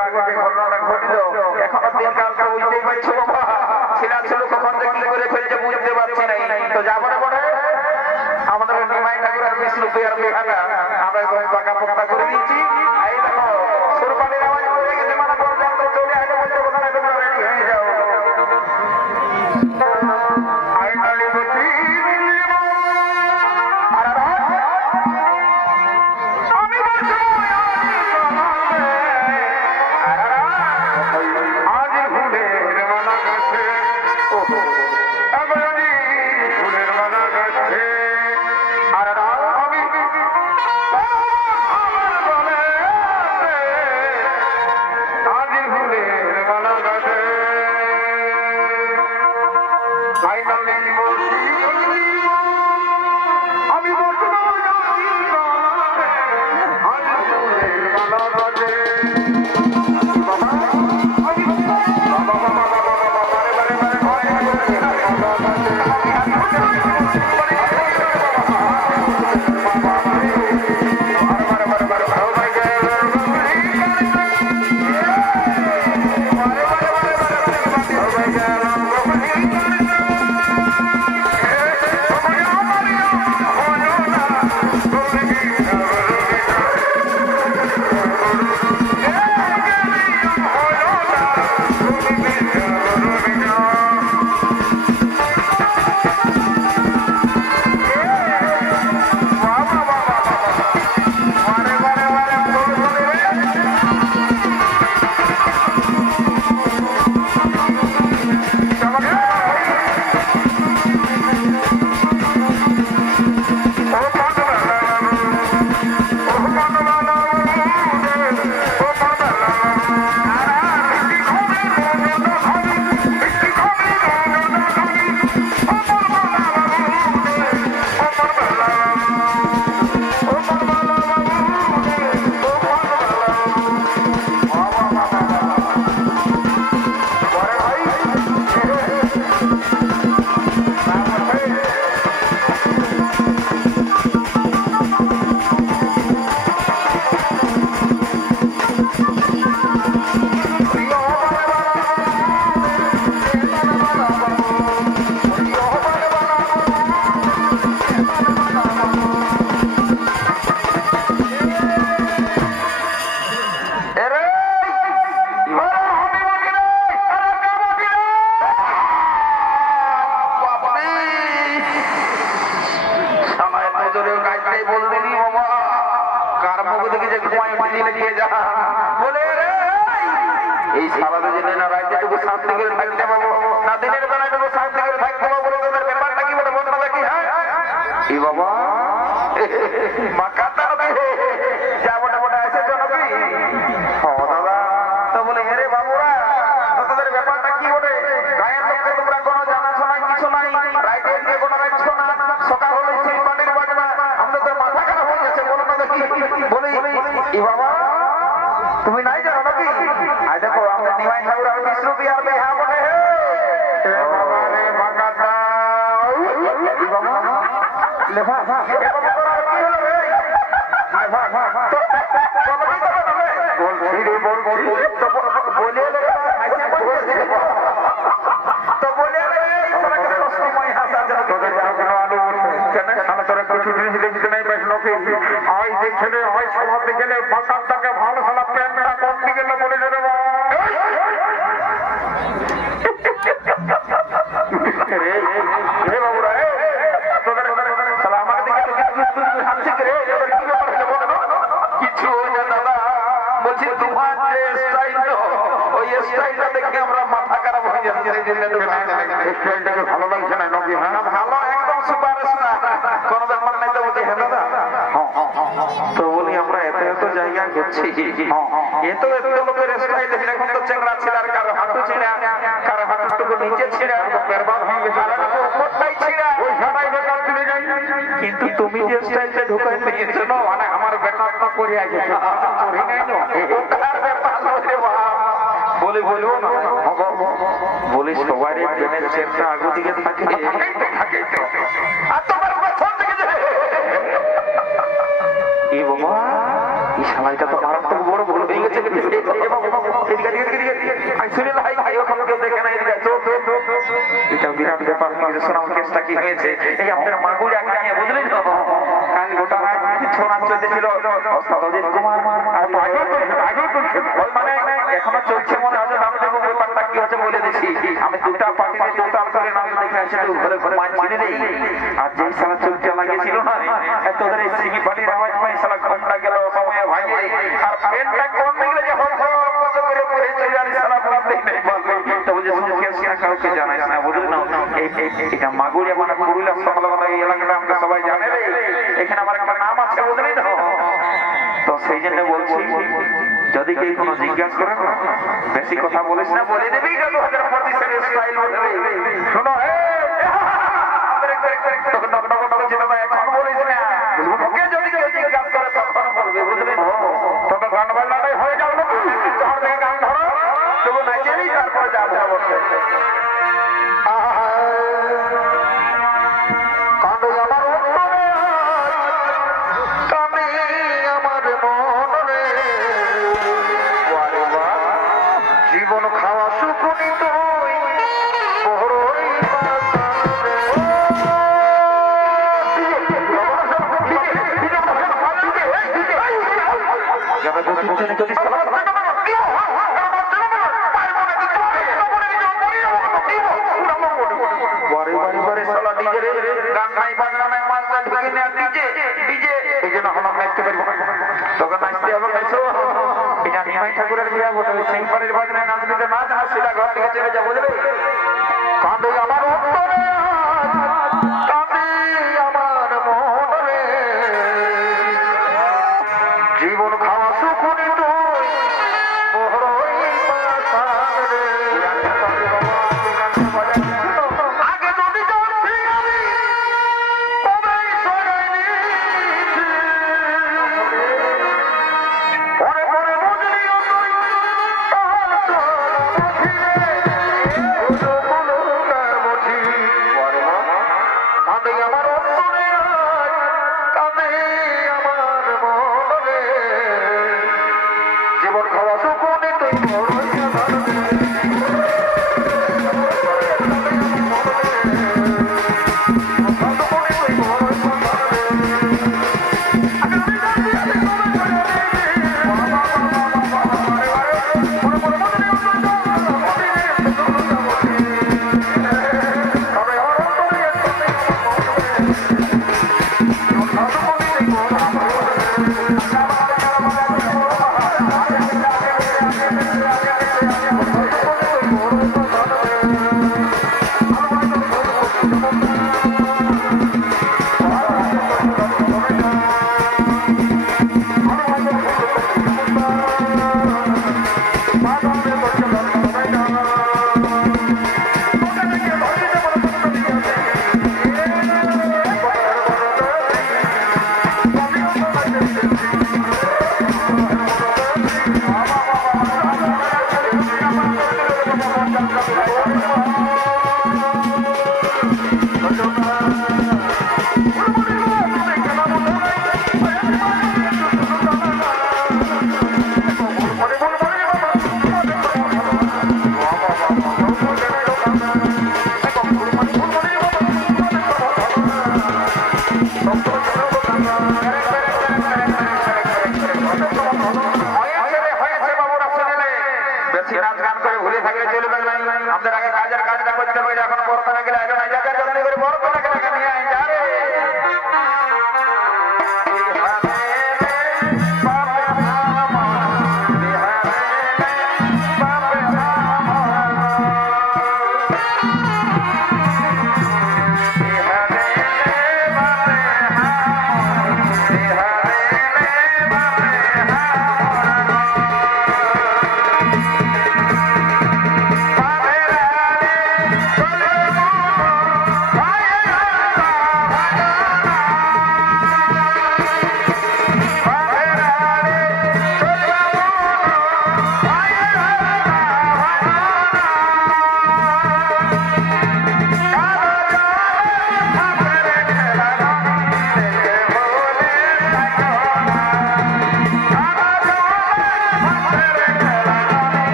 আগে যে ঘটনাটা ঘটল এখনো দিনকাল তো বুঝতেই পারছো বাবা ছেলা ছিল কখন যে কি করে ফেলছে বুঝতে পারছি নাই তো যাবো না বলে আমাদের নিমাই ঠাকুর আর বিষ্ণু আর বিহানা আমরা পাকা পোকা করে দিয়েছি এই দেখো সুরপালির আওয়াজ করে গেছে মানা করে জানতো চলে আসে বলছে কোথায় তোমরা রেডি হয়ে যাও কিন্তু তুমি যে স্টাইলটা ঢোকাই নিয়েছো না মানে আমার বেটারটা করে আছে করি নাই না বলে বলবো না বলি সবাই ট্রেনের চেনটা আগু দিকে থাকে আর তোমার পেছন দিকে যাবে কি বাবা এই সময়টা তো মারাত্মক বড় ভুল হয়ে গেছে। এটা বিরাট ব্যাপার হয়েছে। শোনাও কেসটা কি হয়েছে। এই আপনার মাগুর এক নিয়ে বুঝলেন তো, কাল গোটা রাত ছোড়া চলতেছিল। অজিত কুমার মানে এখনো চলছে মনে হয়। আমি দেখবো ব্যাপারটা কি হচ্ছে বলে দিচ্ছি। আমি দুটা পার্টিতে দুটা করে নাম দেখে এসে ঘরে ঘরে মান ছিঁড়ে দেই। আর যেই সালা চলতে লাগিয়েছিল না তোদের এই সিঙ্গি পালির আওয়াজ পাই সালা ঘন্টা গেল সময়ে ভাই। আর পেনটা কোন দিকে যে হল করে পড়ে চলে যাবে সালা বলতেই নেই বলবে। তো বুঝে শুনে কেস কিনা কাউকে জানাইস না বুঝলি না। এটা মাগুরিয়া মানে পুরুলিয়া সংলগ্ন এই এলাকাটা আমরা সবাই জানে রে। এখানে আমার একটা নাম আছে বুঝলি তো। তো সেই জন্য বলছি যদি কেউ কোনো জিজ্ঞাসা করে বেশি কথা বলিস না, বলে দেবি 2025 স্টাইল বলবে। শোনো এখন বলিস না, ওকে যদি কেউ জিজ্ঞাসা করে তখন বলবে বুঝলি। তবে গান বাজনাটাই হয়ে যাও নাকি শহর থেকে গান ধরো তবু নাচে নি তারপরে যাবো বলতে। জীবন খাওয়া সুখনি তুই ঠাকুরের বিয়া বটে সিংপাড়ির বাজনায় নাচ দিতে না জানা সেটা ঘর থেকে চলে যা বুঝলে। কাঁদে আমার অন্তরে কাঁদে আমার মনে জীবন খাওয়া সুখনি তুই বড়ই পাশান রে। আগে যদি জানছি আমি তবেই সরাই নিয়েছি। পরে পরে বুঝলিও তুই তাহার কাঁদে আমার অন্তরে কাঁদে আমার মনে জীবন খাওয়া সুখনি তুই বড়ই পাশান রে।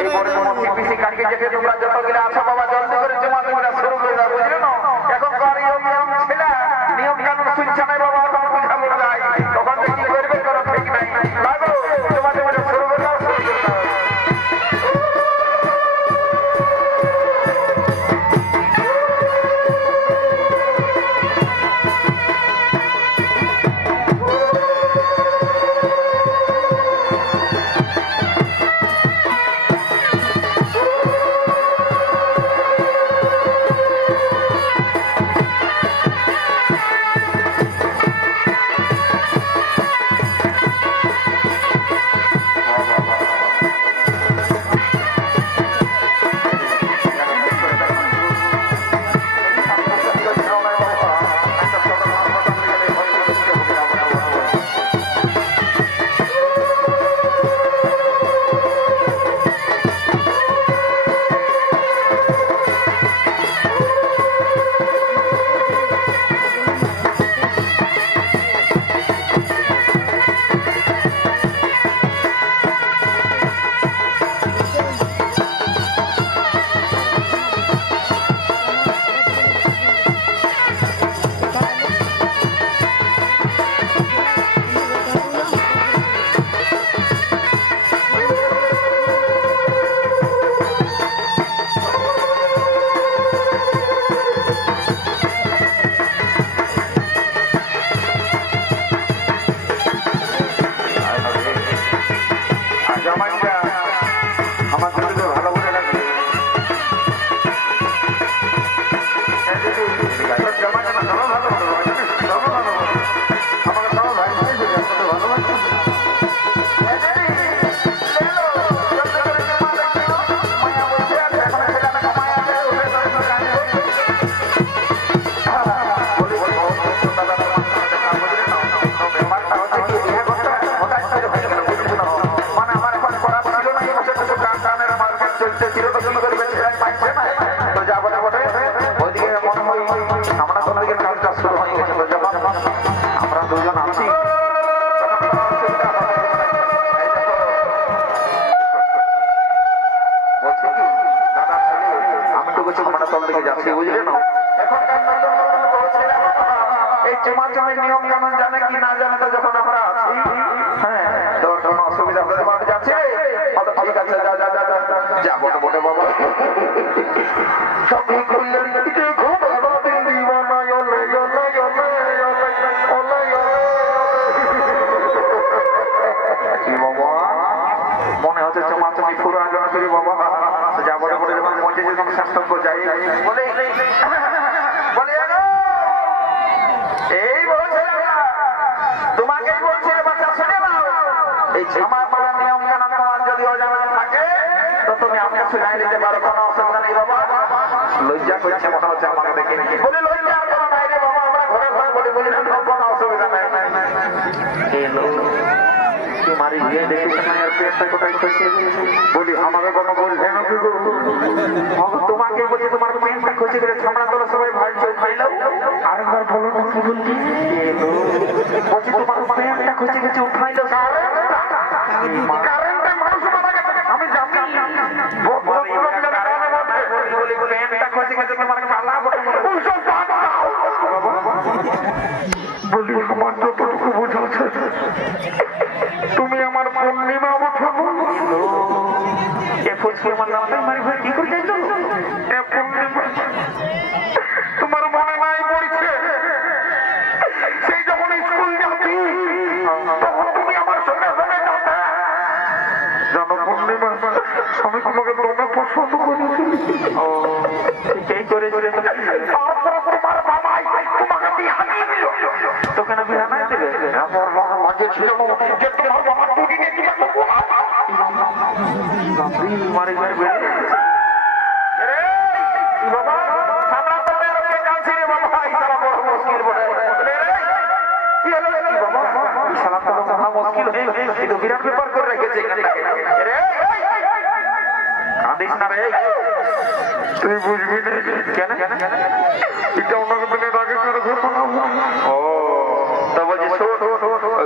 এই বড় মতি পিসি কাকি যেতে তোমরা যত গেলে আসো বাবা জলদি করে জমা তোমরা শুরু করে দাও বুঝলে না এখন কার নিয়ম ছিল নিয়ম কানুন শুনছে না বাবা তখন বুঝাবো যায় তখন কি করবে করো ঠিক নাই লাগো জমা তোমরা শুরু করে দাও শুরু করে দাও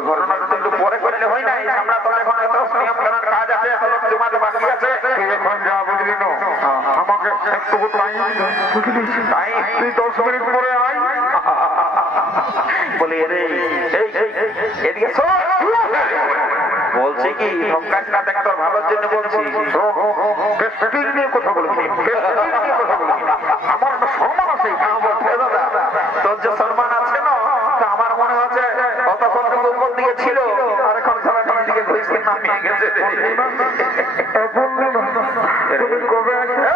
ঘটনাটা কিন্তু পরে করলে হয় না, আমরা তো এখন এত নিয়ম কানুন কাজ আছে, এত লোক জমা বাকি আছে, তুই এখন যা বুঝলি না আমাকে একটু টাইম বুঝলি তুই 10 মিনিট পরে আয় বলি রে এদিকে বলছি কি ধমকাস না দেখ তোর ভালোর জন্য বলছি নিয়ে কথা বলবি আমার সম্মান আছে তোর যে সম্মান আছে না তা আমার মনে হচ্ছে অতক্ষণ কিন্তু উপর দিকে ছিল আর এখন সারা নিচ দিকে ঘুষকে নামিয়ে গেছে তুমি কবে আসবে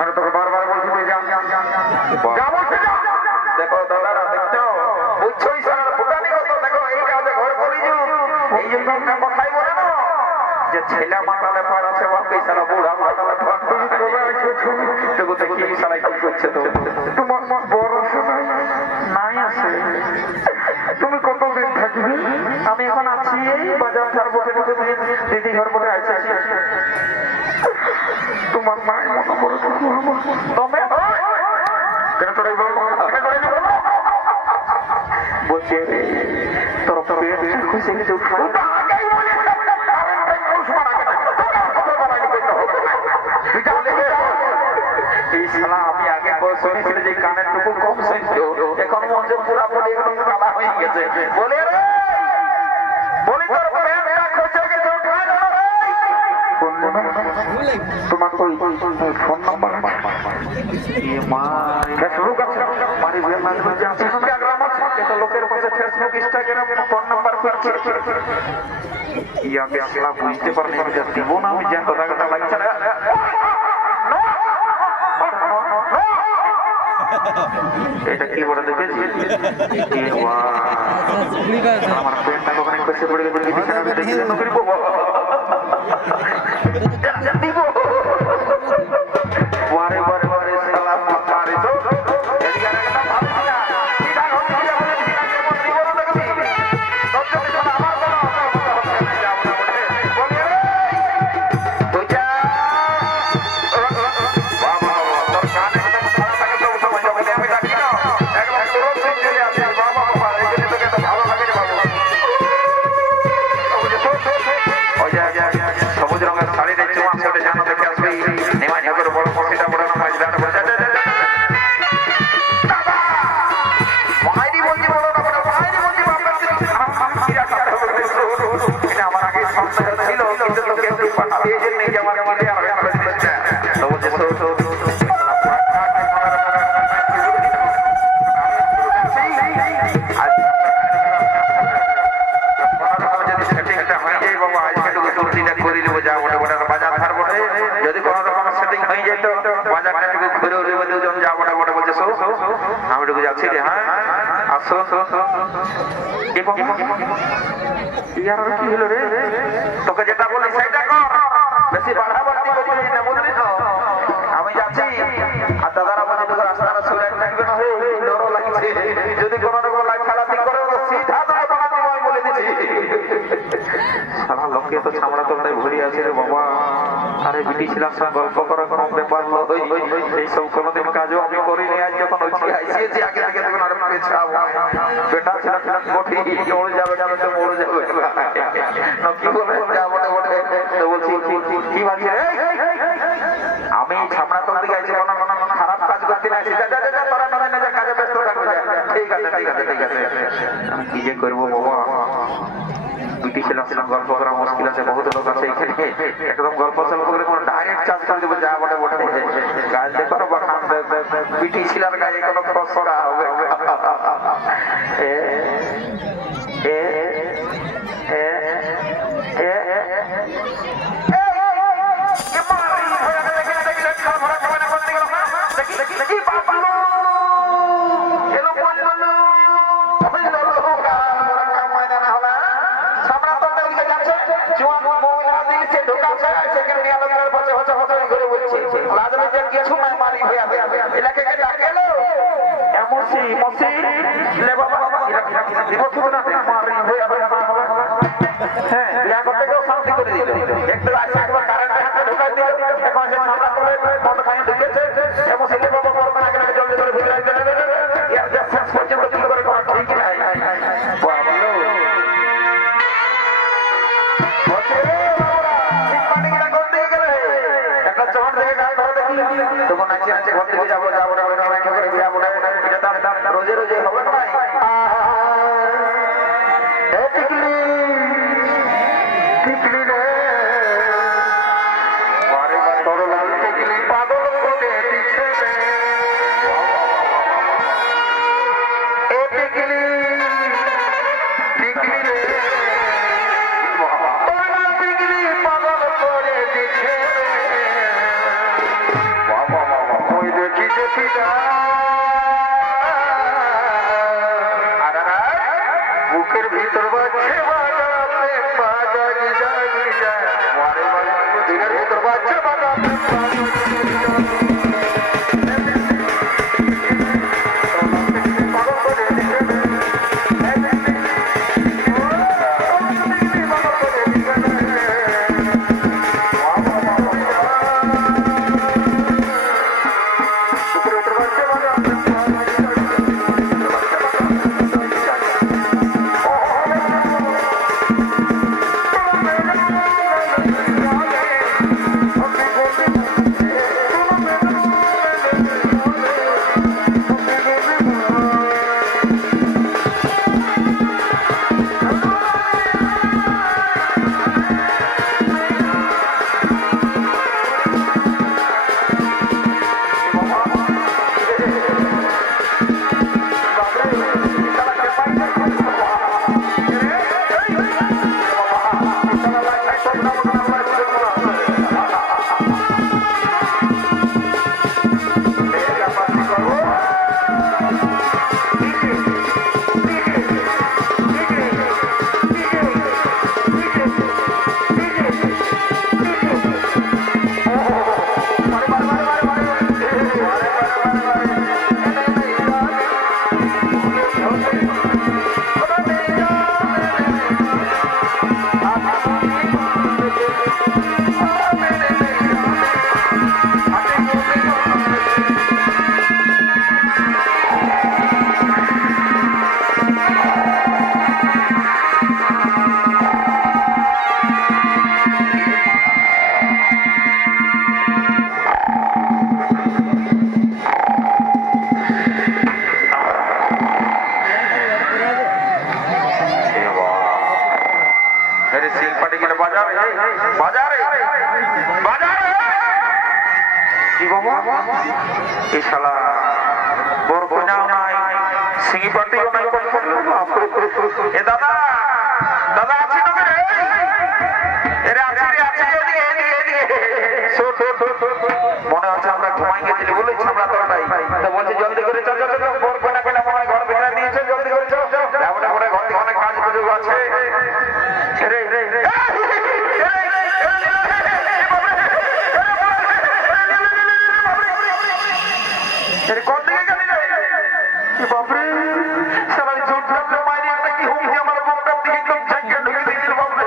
আরে তোকে বারবার বলছি তুই যাবো দেখো দাদারা দেখছো বুঝছো ইশারার ফুটানি কত দেখো এই কাজে ঘর করি এই জন্য একটা কথাই বলে না যে ছেলে মাতালে পার আছে বাপে ইশারা বুড়া মাতালে পার তুমি কবে আসবে দেখো দেখি ইশারাই কি করছে তো তোমার বড় সময় নাই আছে তুমি কতদিন থাকবে আমি এখন আছি এই বাজার ঘর বসে বসে দিদি ঘর বসে আছি তোমার মায়ের মতো করে তবে কেন তোরাই বলবো বলছে তোর পেট খুশি কিছু খাই এই শালা আমি আগে শুনেছিল যে কানের টুকু কম শুনতো এখন মঞ্চ পুরা বলে একদম কালা হয়ে গেছে বলে রে বলি তোর পেটটা খুশি কিছু খাই না রে তোমার ফোন নাম্বার লোকের পাশে ফেসবুক ইনস্টাগ্রাম ফোন নাম্বার বুঝতে পারেন দিব না আমি যে কথা কথা লাগছে না এটা কি বলে দেখেছি আমার ফ্রেন্ডটা ওখানে বসে পড়ে গেছে দেখি নকরি পাবো দিব বারে বারে বারে সালাম মারে তো এদিকে একটা ভাবছি না সিধা ঘর দিয়ে আমাদের সিধা কেমন দিব না দেখবি সবচেয়ে বেশি আমার বড় বলি রে তুই যা বাবা তোর কানে একদম খারাপ থাকে তো সময় যাবে আমি ডাকি না একদম তুরন্ত চলে আসি বাবা বাবা এখানে তোকে তো ভালো লাগে রে বাবা ওই যা সবুজ রঙের শাড়ি দেখছি মাসে জানো দেখে আসবি নিমাই ঠাকুর বড় পড়িটা বড় না মাঝ দাঁড়া বড় দাদা মাইরি বলছি বড় না বড় মাইরি বলছি বাবা এটা আমার আগে সন্দেহ ছিল কিন্তু তো কেউ পাঠিয়ে যে নেই আমার মনে আর তো বলছে যদি কোন রকম সেটিং হয়ে যেত বাজারটা একটু ঘুরে উড়ে দুজন যা বড় বড় বলছে আমি একটু যাচ্ছি রে হ্যাঁ আসো ইয়ার কি হলো রে তোকে যেটা বলি সেটা কর বেশি বাড়াবাড়ি করবি না বুঝলি তো আমি যাচ্ছি আর দাদারা বলে তোকে রাস্তাটা সুরাই থাকবে না হয়ে ডরও লাগছে যদি কোন রকম লাইফ খেলাতি করে সিধা তোকে বানাতে আমি বলে দিচ্ছি সারা লোকে তো ছামড়া তোমরাই ভরি আছে রে বাবা আরে বিটি ছিলাম সঙ্গে গল্প করার কোনো ব্যাপার এইসব কোনোদিন কাজও আমি করিনি আজ যখন আইসিয়েছি আগে আগে তখন আর পেছাবো বেটা ছিলাম বটি মরে যাবে তো মরে যাবে কি বলে যা বটে বটে তো বলছি কি ভাবি আমি ছামড়া তোর দিকে আইছি কোনো খারাপ কাজ করতে না আসি তোরা নয় নিজের কাজে ব্যস্ত থাকবে ঠিক আছে আমি কি যে করবো বাবা ব্রিটিশ ছিলাম গল্প করা মুশকিল আছে বহুত লোক আছে এখানে একদম গল্প সল্প করে কোনো ডাইরেক্ট চার্জ করে দেবো যা বটে বটে গাছ দেখো বা ব্রিটিশ ছিলাম গায়ে কোনো খসড়া হবে কিছু নাই মারি হয়ে এলাকে ডাকেলো মসি লে বাবা মারি হয়ে হ্যাঁ বিয়া করতে গেও শান্তি করে দিল একটু আসে একবার কারেন্ট হাতে ঢুকাই দিল এখন সে সামলা করে মদ খাই ঢুকেছে এবং ছেলে বাবা করবে না কেন জলদি করে ভিতরে ইয়ার যে শেষ পর্যন্ত কি করে করা ঠিক নাই বাবা বাবা এই শালা বড় কোনাও নাই সিঙ্গি পাটিও নাই এ দাদা দাদা আছি না রে এরে আছি রে আছি এদিকে এদিকে এদিকে মনে হচ্ছে আমরা ঘুমাই গেছিলি বলেছি আমরা তো নাই তো বলছি জলদি করে চল চল চল বড় কোনা কোনা মনে হয় ঘর ভেঙে দিয়েছে জলদি করে চল চল যাবো করে ঘর থেকে অনেক কাজ সুযোগ আছে রে রে রে কোন দিকে গেলি রে বাপরে সারা জোর জোর মারি একটা কি হুমকি আমার বুকটার দিকে একদম ঝাঁকে ঢুকে দিয়েছিল বাপরে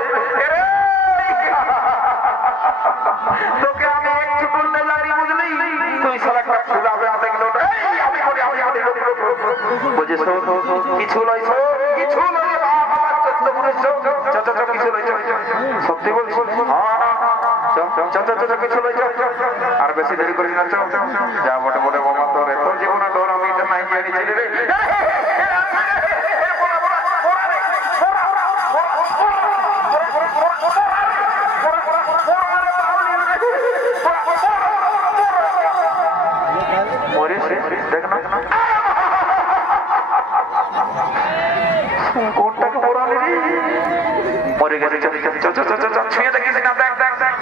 তোকে আমি একটু বলতে জানি বুঝলি তুই সারা একটা ফুলাবে হাতে গেল আমি করি বুঝিস কিছু নয় কিছু নয় কিছু নয় সত্যি বলছি কিছু নয় আর বেশি দেরি করিস না যা বটে বটে বাবা তোর এত জীবনে তোর আমি এটা নাই জানি ছেলে রে দেখ না কোনটাকে পোড়ালে রে মরে গেছে ছুঁয়ে দেখিস না দেখ দেখ দেখ